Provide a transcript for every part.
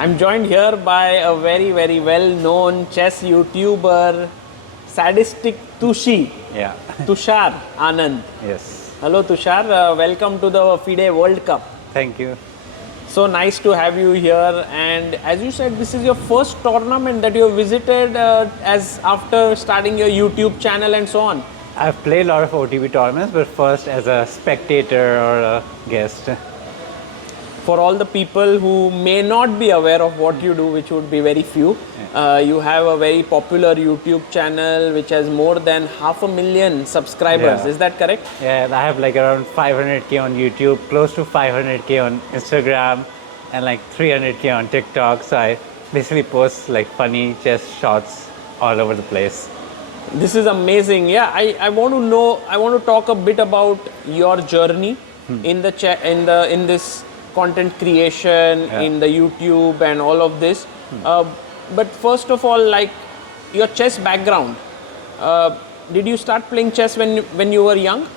I'm joined here by a very, very well-known chess YouTuber, sadistic Tushi, Yeah. Tushar Anand. Yes. Hello, Tushar. Welcome to the FIDE World Cup. Thank you. So nice to have you here. And as you said, this is your first tournament that you have visited as after starting your YouTube channel and so on. I've played a lot of OTB tournaments, but first as a spectator or a guest. For all the people who may not be aware of what you do, which would be very few, you have a very popular YouTube channel which has more than 500,000 subscribers. Yeah. Is that correct? Yeah, I have like around 500k on YouTube, close to 500k on Instagram, and like 300k on TikTok. So I basically post like funny chess shots all over the place. This is amazing. Yeah, I want to know. I want to talk a bit about your journey in this content creation, in the YouTube and all of this. But first of all, like your chess background. Did you start playing chess when you were young?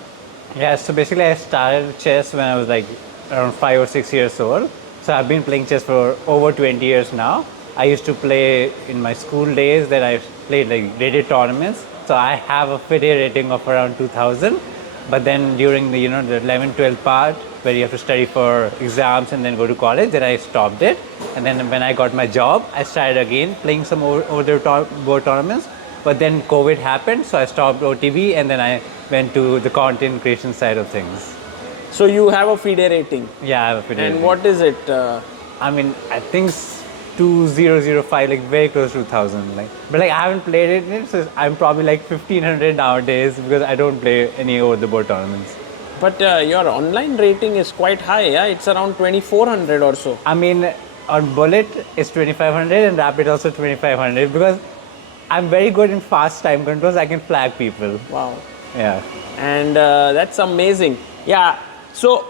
Yeah, so basically I started chess when I was like around 5 or 6 years old. So I've been playing chess for over 20 years now. I used to play in my school days, that I played like rated tournaments. So I have a FIDE rating of around 2000. But then during the the 11th, 12th part, where you have to study for exams and then go to college, then I stopped it. And then when I got my job, I started again playing some board tournaments. But then COVID happened, so I stopped OTB and then I went to the content creation side of things. So you have a FIDE rating. Yeah, I have a FIDE rating. And what is it? I mean, I think 2005, like very close to 2000. But like I haven't played it, so I'm probably like 1500 nowadays because I don't play any over the board tournaments. But your online rating is quite high, yeah? It's around 2400 or so. I mean, on Bullet it's 2500 and Rapid also 2500 because I'm very good in fast time controls. I can flag people. Wow. Yeah. And that's amazing. Yeah. So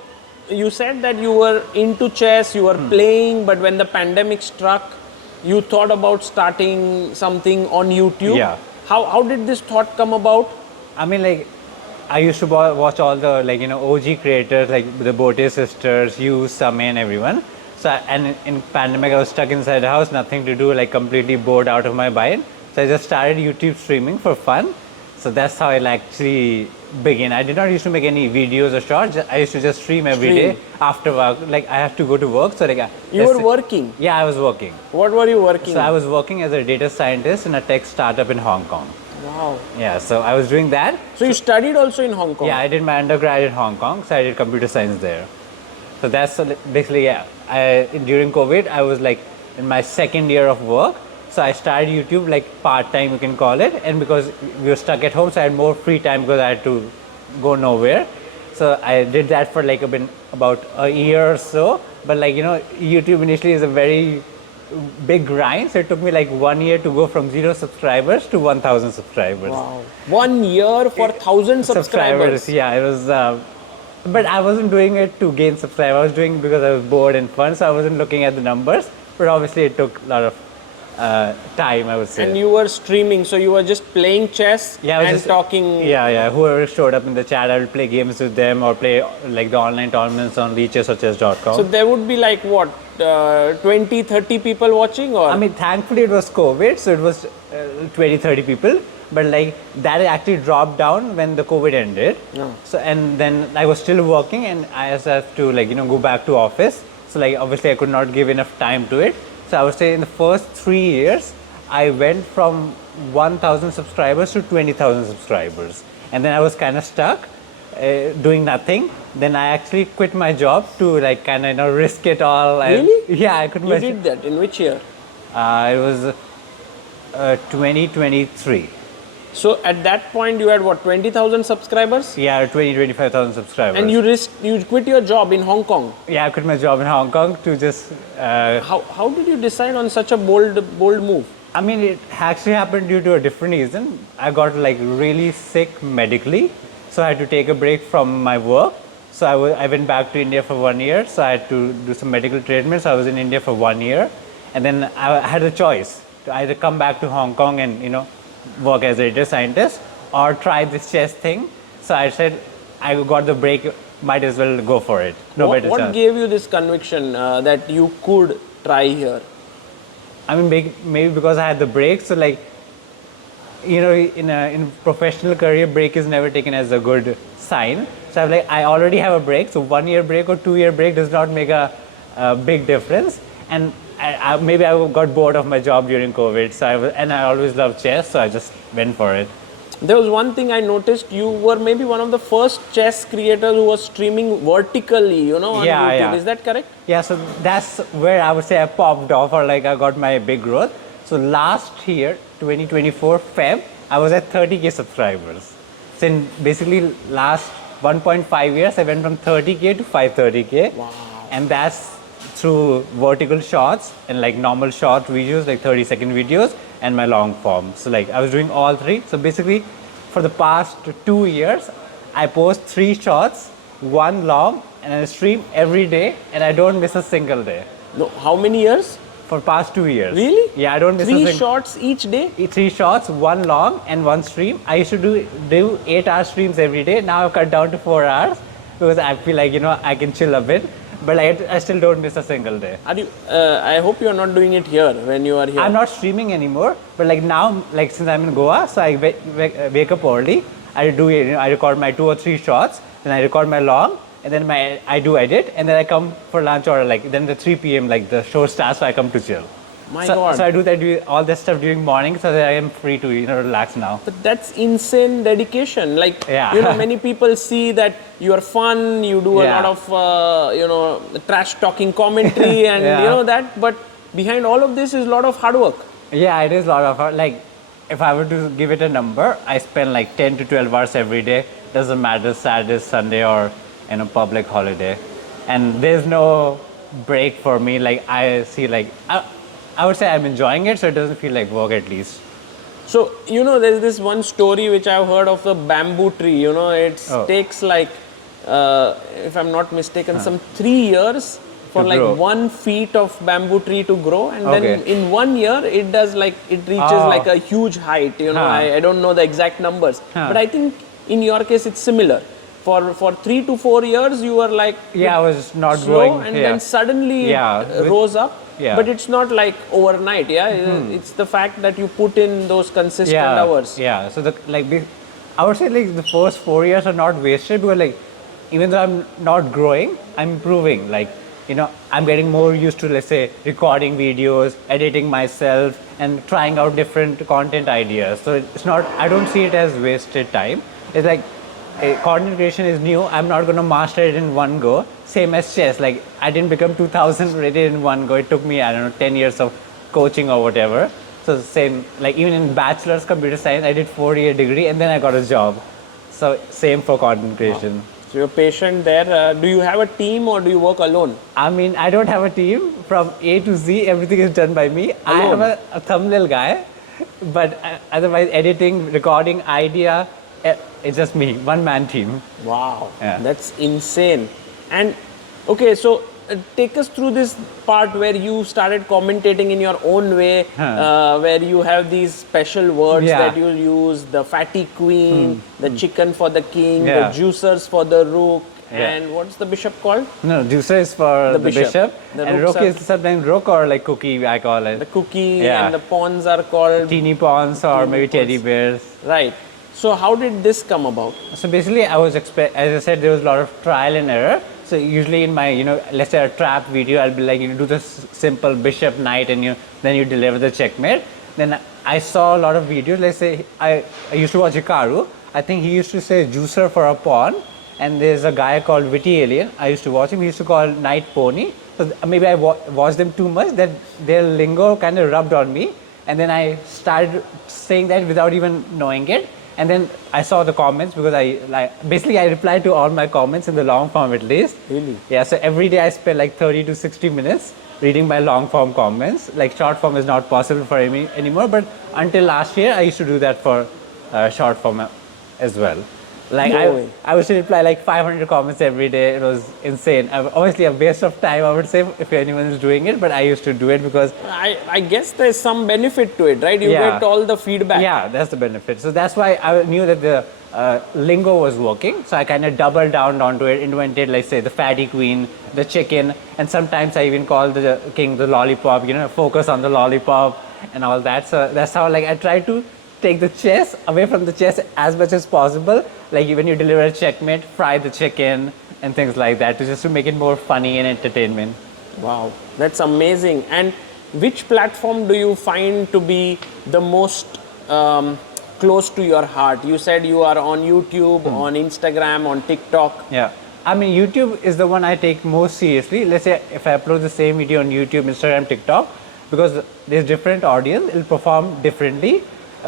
you said that you were into chess, you were playing, but when the pandemic struck, you thought about starting something on YouTube. Yeah. How did this thought come about? I mean, like, I used to watch all the OG creators like the Bote sisters, you, Same, and everyone. So and in pandemic I was stuck inside the house, nothing to do, like completely bored out of my mind. So I just started YouTube streaming for fun. So that's how I actually began. I did not used to make any videos or shorts. I used to just stream every day after work. Like I have to go to work, so like you were working. Yeah, I was working. What were you working? So I was working as a data scientist in a tech startup in Hong Kong. Wow. Yeah, so I was doing that. So you studied also in Hong Kong? Yeah, I did my undergrad in Hong Kong, so I did computer science there. So that's basically, yeah. During COVID, I was like in my second year of work. So I started YouTube like part-time, you can call it. And because we were stuck at home, so I had more free time because I had to go nowhere. So I did that for like about a year or so. But like, YouTube initially is a very big grind. So it took me like 1 year to go from 0 subscribers to 1000 subscribers. Wow. 1 year for 1000 subscribers. Yeah, it was, but I wasn't doing it to gain subscribers. I was doing it because I was bored and fun. So I wasn't looking at the numbers, but obviously it took a lot of time, I would say. And you were streaming, so you were just playing chess and talking. Yeah. Whoever showed up in the chat, I would play games with them or play like the online tournaments on Leeches or chess.com. So there would be like what, 20, 30 people watching? Or? I mean, thankfully it was COVID, so it was 20, 30 people. But like that actually dropped down when the COVID ended. Yeah. So and then I was still working and I just have to go back to office. So like obviously I could not give enough time to it. So I would say in the first 3 years, I went from 1000 subscribers to 20,000 subscribers. And then I was kind of stuck doing nothing. Then I actually quit my job to like kind of risk it all. Really? Yeah, I could. You did that in which year? It was 2023. So at that point you had what, 20,000 subscribers? Yeah, 25,000 subscribers. And you quit your job in Hong Kong? Yeah, I quit my job in Hong Kong to just... How did you decide on such a bold move? I mean, it actually happened due to a different reason. I got like really sick medically. So I had to take a break from my work. So I went back to India for 1 year. So I had to do some medical treatment. So I was in India for 1 year. And then I had a choice to either come back to Hong Kong and, work as a data scientist or try this chess thing. So I said, I got the break, might as well go for it. What gave you this conviction that you could try here? I mean, maybe because I had the break. So like, in professional career, break is never taken as a good sign. So I'm like, I already have a break. So 1 year break or 2 year break does not make a big difference. And maybe I got bored of my job during COVID. So I always loved chess. So I just went for it. There was one thing I noticed. You were maybe one of the first chess creators who was streaming vertically, on YouTube. Yeah. Is that correct? Yeah, so that's where I would say I popped off, or like I got my big growth. So last year, 2024 Feb, I was at 30K subscribers. So in basically last 1.5 years, I went from 30K to 530K. Wow. And that's through vertical shots and like normal short videos, like 30-second videos, and my long form. So like I was doing all three. So basically for the past 2 years, I post 3 shots, 1 long, and I stream every day, and I don't miss a single day. No, how many years? For past 2 years. Really? Yeah, I don't miss 3 shots each day? 3 shots, 1 long and 1 stream. I used to do 8-hour streams every day. Now I've cut down to 4 hours because I feel like, I can chill a bit. But I still don't miss a single day. Are you? I hope you are not doing it here when you are here. I'm not streaming anymore. But like now, like since I'm in Goa, so I wake up early. I do, I record my 2 or 3 shots. Then I record my long. And then I do edit, and then I come for lunch, or like then the 3 p.m. like the show starts, so I come to chill. My God. So I do all this stuff during morning, so that I am free to relax now. But that's insane dedication. Like Yeah. many people see that you are fun, you do a Yeah. lot of trash talking commentary, and Yeah. that. But behind all of this is a lot of hard work. Yeah, it is a lot of like. If I were to give it a number, I spend like 10 to 12 hours every day. Doesn't matter Saturday, Sunday, or public holiday, and there's no break for me. Like I see, like I would say I'm enjoying it, so it doesn't feel like work at least. So there's this one story which I've heard of the bamboo tree. It takes like, if I'm not mistaken, some 3 years for To like grow. 1 feet of bamboo tree to grow, and then Okay. in 1 year it reaches like a huge height. I don't know the exact numbers, but I think in your case it's similar. For 3 to 4 years you were like Yeah, I was not slow, growing, and yeah. then suddenly Yeah, it rose up. yeah. But it's not like overnight. It's the fact that you put in those consistent hours. Yeah. So I would say like the first 4 years are not wasted, because like even though I'm not growing, I'm improving. Like I'm getting more used to, let's say, recording videos, editing myself, and trying out different content ideas. So it's not. I don't see it as wasted time. It's like content creation is new. I'm not going to master it in one go. Same as chess. Like I didn't become 2000 ready in one go. It took me, I don't know, 10 years of coaching or whatever. So same, like even in bachelor's computer science, I did 4-year degree and then I got a job. So same for content creation. Wow. So you're patient there. Do you have a team or do you work alone? I mean, I don't have a team. From A to Z, everything is done by me. I am a thumbnail guy, but otherwise editing, recording, idea, it's just me, one-man team. Wow, Yeah. that's insane. And okay, so take us through this part where you started commentating in your own way, where you have these special words that you use, the fatty queen, the chicken for the king, the juicers for the rook, and what's the bishop called? No, juicer is for the bishop. The And rooks rook is sometimes rook or like cookie, I call it. The cookie, Yeah. and the pawns are called... Teeny pawns or maybe pawns. teddy bears. Right. So how did this come about? So basically, as I said, there was a lot of trial and error. So usually in my, let's say a trap video, I'll be like, do this simple bishop knight, and then you deliver the checkmate. Then I saw a lot of videos. Let's say I used to watch Hikaru. I think he used to say juicer for a pawn. And there's a guy called Witty Alien. I used to watch him. He used to call knight pony. So maybe I watched them too much that their lingo kind of rubbed on me. And then I started saying that without even knowing it. And then I saw the comments, because I replied to all my comments in the long form at least. Really? Yeah, so every day I spend like 30 to 60 minutes reading my long form comments. Like short form is not possible for me anymore, but until last year I used to do that for short form as well. Like I used to reply like 500 comments every day. It was insane. Obviously a waste of time, I would say, if anyone is doing it, but I used to do it because... I guess there's some benefit to it, right? You get all the feedback. Yeah, that's the benefit. So that's why I knew that lingo was working. So I kind of doubled down onto it, invented, let's say, the fatty queen, the chicken, and sometimes I even call the king the lollipop, focus on the lollipop and all that. So that's how like I try to take the chess away from the chess as much as possible. Like when you deliver a checkmate, fry the chicken and things like that, just to make it more funny and entertainment. Wow, that's amazing. And which platform do you find to be the most close to your heart? You said you are on YouTube, on Instagram, on TikTok. Yeah. I mean, YouTube is the one I take most seriously. Let's say if I upload the same video on YouTube, Instagram, TikTok, because there's different audience, it'll perform differently.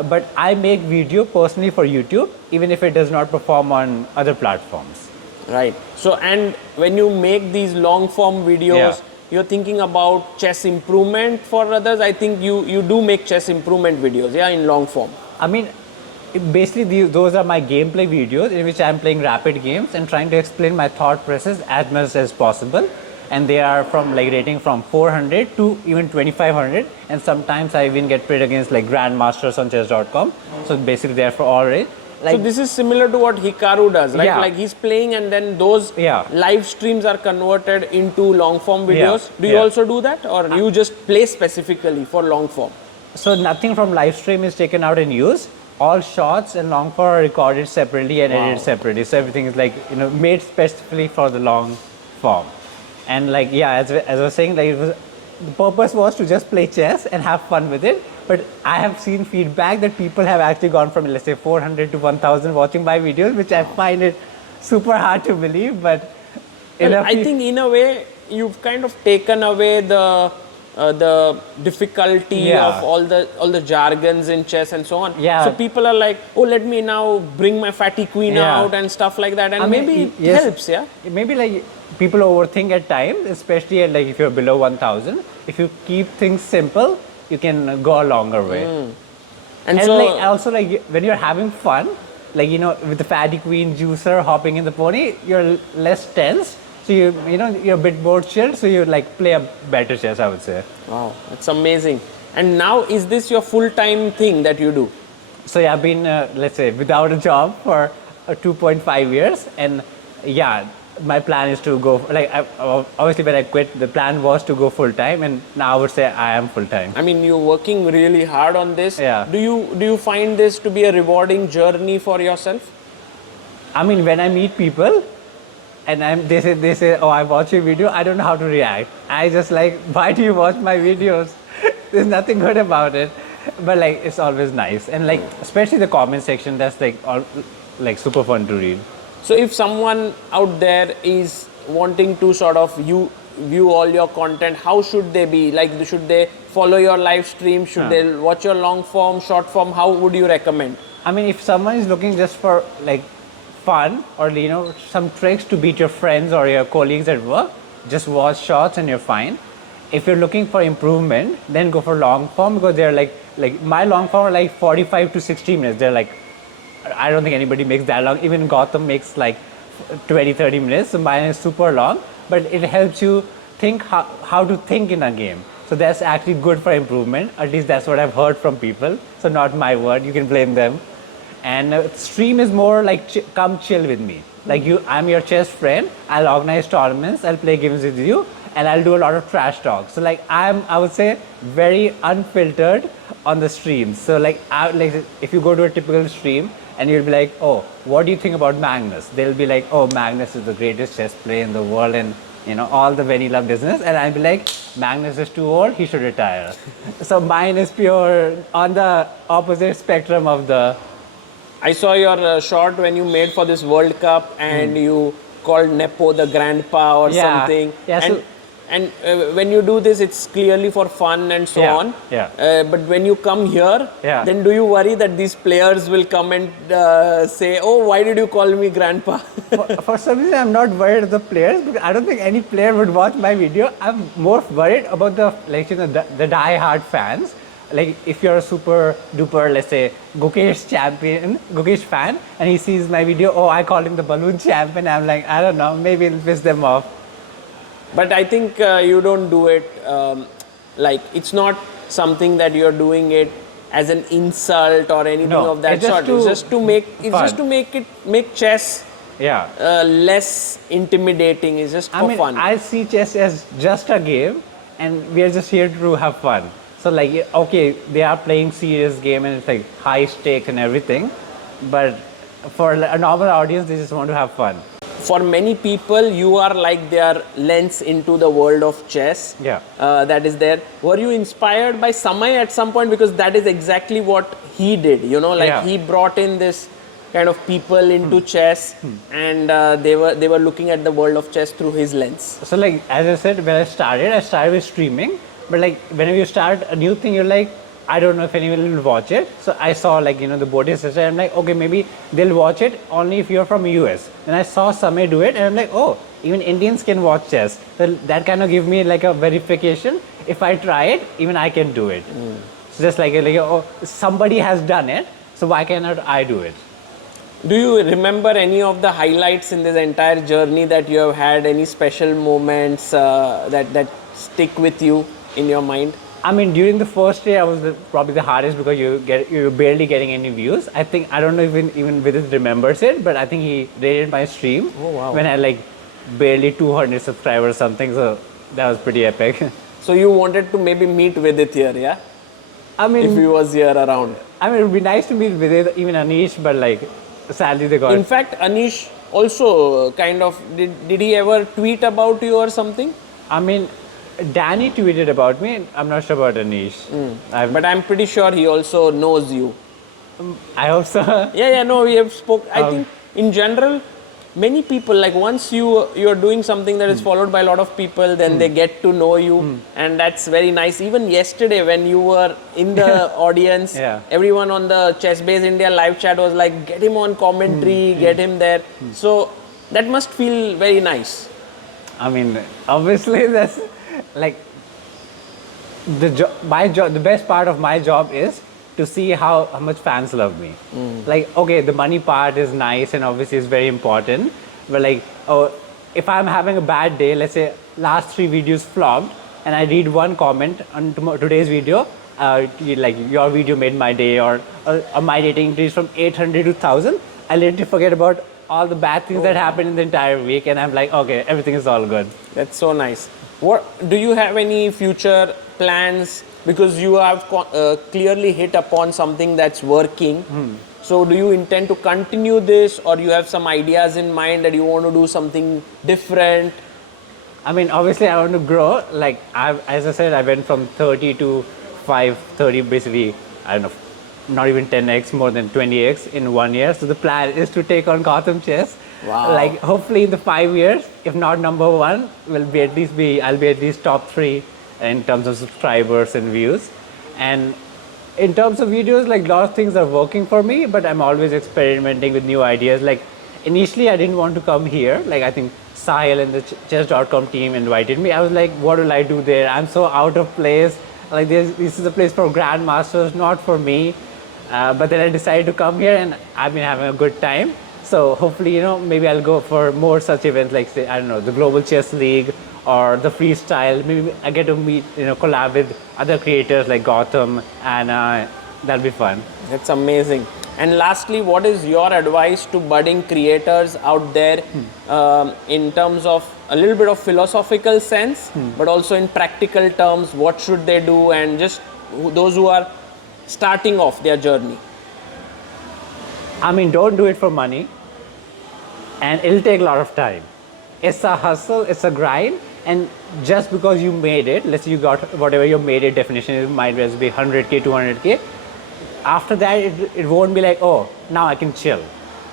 But I make video personally for YouTube, even if it does not perform on other platforms. Right. So, and when you make these long form videos, you're thinking about chess improvement for others. I think you do make chess improvement videos, in long form. I mean, basically those are my gameplay videos in which I'm playing rapid games and trying to explain my thought process as much as possible. And they are from like rating from 400 to even 2500, and sometimes I even get played against like grandmasters on chess.com. So basically they're for all rate. So this is similar to what Hikaru does, right? Like he's playing and then those live streams are converted into long form videos. Do you also do that, or you just play specifically for long form? So nothing from live stream is taken out and used. All shots and long form are recorded separately and edited separately. So everything is like made specifically for the long form. And like as I was saying, like the purpose was to just play chess and have fun with it. But I have seen feedback that people have actually gone from, let's say, 400 to 1000 watching my videos, which I find it super hard to believe. But I think in a way you've kind of taken away the difficulty of all the jargons in chess and so on. So people are like, oh, let me now bring my fatty queen out and stuff like that, and maybe it helps. Maybe like people overthink at times, especially at like if you're below 1000. If you keep things simple, you can go a longer way. And so like also like when you're having fun, like with the fatty queen juicer hopping in the pony, you're less tense. So you're a bit more chilled, so you like play a better chess, I would say. Wow, that's amazing. And now, is this your full-time thing that you do? So I've been, let's say, without a job for 2.5 years, and my plan is to go. Like obviously, when I quit, the plan was to go full-time, and now I would say I am full-time. I mean, you're working really hard on this. Do you find this to be a rewarding journey for yourself? I mean, when I meet people, and they say, oh, I watch your video, I don't know how to react. I just like, why do you watch my videos? There's nothing good about it. But like, it's always nice. And like, especially the comment section, that's like super fun to read. So if someone out there is wanting to sort of view all your content, how should they be? Like, should they follow your live stream? Should they watch your long form, short form? How would you recommend? I mean, if someone is looking just for like fun or some tricks to beat your friends or your colleagues at work, just watch shorts and you're fine. If you're looking for improvement, then go for long form, because they're like my long form are like 45 to 60 minutes. They're like, I don't think anybody makes that long. Even Gotham makes like 20-30 minutes, so mine is super long, but it helps you think how to think in a game. So that's actually good for improvement. At least that's what I've heard from people. So not my word, you can blame them. And stream is more like come chill with me. Like I'm your chess friend. I'll organize tournaments. I'll play games with you, and I'll do a lot of trash talk. So like I would say very unfiltered on the streams. So like if you go to a typical stream and you'll be like, oh, what do you think about Magnus? They'll be like, oh, Magnus is the greatest chess player in the world, and all the vanilla business. And I'll be like, Magnus is too old. He should retire. So mine is pure on the opposite spectrum of the. I saw your short when you made for this World Cup, and you called Nepo the grandpa or something. And when you do this, it's clearly for fun and so on. But when you come here, then do you worry that these players will come and say, oh, why did you call me grandpa? For some reason, I'm not worried of the players, because I don't think any player would watch my video. I'm more worried about the die-hard fans. Like if you're a super duper, let's say, Gukesh fan, and he sees my video, oh, I call him the balloon champion. I'm like, I don't know, maybe it'll piss them off. But I think you don't do it, like it's not something that you're doing it as an insult or anything No, of that it's just sort. to It's just to make chess Yeah. less intimidating. It's just for fun. I see chess as just a game, and we are just here to have fun. So like, okay, they are playing serious game and it's like high stakes and everything, but for a normal audience, they just want to have fun. For many people, you are like their lens into the world of chess. Yeah. That is there. Were you inspired by Samay at some point? Because that is exactly what he did. You know, like Yeah. he brought in this kind of people into chess, and they were looking at the world of chess through his lens. So like, as I said, when I started with streaming, but like whenever you start a new thing, you're like, I don't know if anyone will watch it. So I saw like, you know, the boarding system. I'm like, okay, maybe they'll watch it only if you're from US. And I saw Samay do it and I'm like, oh, even Indians can watch chess. So that kind of give me like a verification. If I try it, even I can do it. So just like, oh, somebody has done it. So why cannot I do it? Do you remember any of the highlights in this entire journey that you have had? Any special moments that stick with you in your mind? I mean, during the first day, I was probably the hardest because you're barely getting any views. I think, I don't know if even Vidit remembers it, but I think he rated my stream when I had like barely 200 subscribers or something. So that was pretty epic. So you wanted to maybe meet Vidit here, yeah? I mean, If he was here around. I mean, it would be nice to meet Vidit, even Anish, but like sadly they got. In fact, Anish also kind of, did he ever tweet about you or something? I mean, Danny tweeted about me. I'm not sure about Anish. But I'm pretty sure he also knows you. I hope so. Yeah, no, we have spoke. I think in general, many people, like once you're doing something that is followed by a lot of people, then they get to know you, and that's very nice. Even yesterday when you were in the audience, everyone on the ChessBase India live chat was like, get him on commentary, get him there. So that must feel very nice. I mean, obviously that's like the best part of my job is to see how much fans love me. Like, okay, the money part is nice and obviously it's very important, but like, oh, if I'm having a bad day, let's say last 3 videos flopped and I read one comment on today's video, like your video made my day, or my rating increased from 800 to 1000, I literally forget about all the bad things that happened in the entire week and I'm like, okay, everything is all good. That's so nice. What do you have any future plans? Because you have clearly hit upon something that's working. So do you intend to continue this, or you have some ideas in mind that you want to do something different? I mean, obviously I want to grow. Like, as I said, I went from 30 to 530, basically, I don't know, not even 10x, more than 20x in 1 year. So the plan is to take on Gotham Chess. Wow. Like, hopefully in the 5 years, if not number 1, I'll be at least top 3 in terms of subscribers and views. And in terms of videos, like, a lot of things are working for me, but I'm always experimenting with new ideas. Like, initially I didn't want to come here. Like, I think Sahil and the chess.com team invited me. I was like, what will I do there? I'm so out of place. Like, this is a place for grandmasters, not for me. But then I decided to come here and I've been having a good time. So hopefully, you know, maybe I'll go for more such events, like, say, I don't know, the Global Chess League or the freestyle. Maybe I get to meet, you know, collab with other creators like Gotham, and that'll be fun. That's amazing. And lastly, what is your advice to budding creators out there in terms of a little bit of philosophical sense, but also in practical terms? What should they do, and just those who are starting off their journey? I mean, don't do it for money, and it'll take a lot of time. It's a hustle, it's a grind, and just because you made it, let's say you got whatever your made it definition is, might as be 100K, 200K. After that, it won't be like, oh, now I can chill.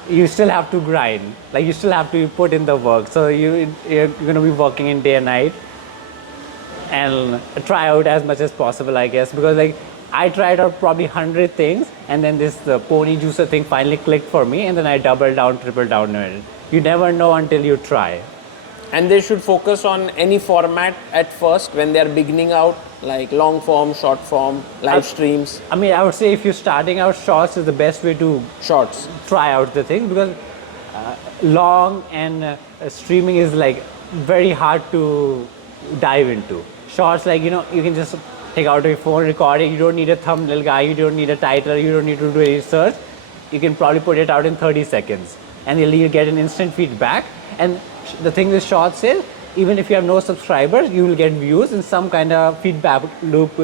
You still have to grind. Like, you still have to put in the work. So you're going to be working in day and night, and try out as much as possible, I guess, because like, I tried out probably 100 things, and then this pony juicer thing finally clicked for me, and then I doubled down, tripled down on it. You never know until you try. And they should focus on any format at first when they're beginning out, like long form, short form, live streams. I mean, I would say if you're starting out, shorts is the best way to Shorts. try out the thing, because long and streaming is like very hard to dive into. Shorts, like, you know, you can just take out your phone, record it. You don't need a thumbnail guy, you don't need a title, you don't need to do any search. You can probably put it out in 30 seconds and you'll get an instant feedback. And the thing with shorts is, even if you have no subscribers, you will get views and some kind of feedback loop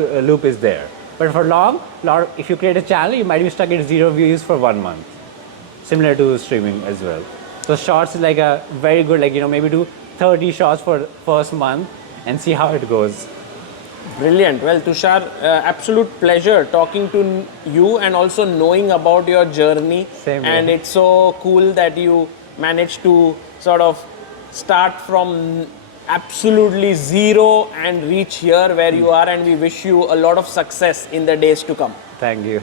is there. But for if you create a channel, you might be stuck at 0 views for 1 month. Similar to streaming as well. So shorts is like a very good, like, maybe do 30 shots for first month and see how it goes. Brilliant. Well, Tushar, absolute pleasure talking to you and also knowing about your journey. Same here. And it's so cool that you managed to sort of start from absolutely zero and reach here where you are, and we wish you a lot of success in the days to come. Thank you.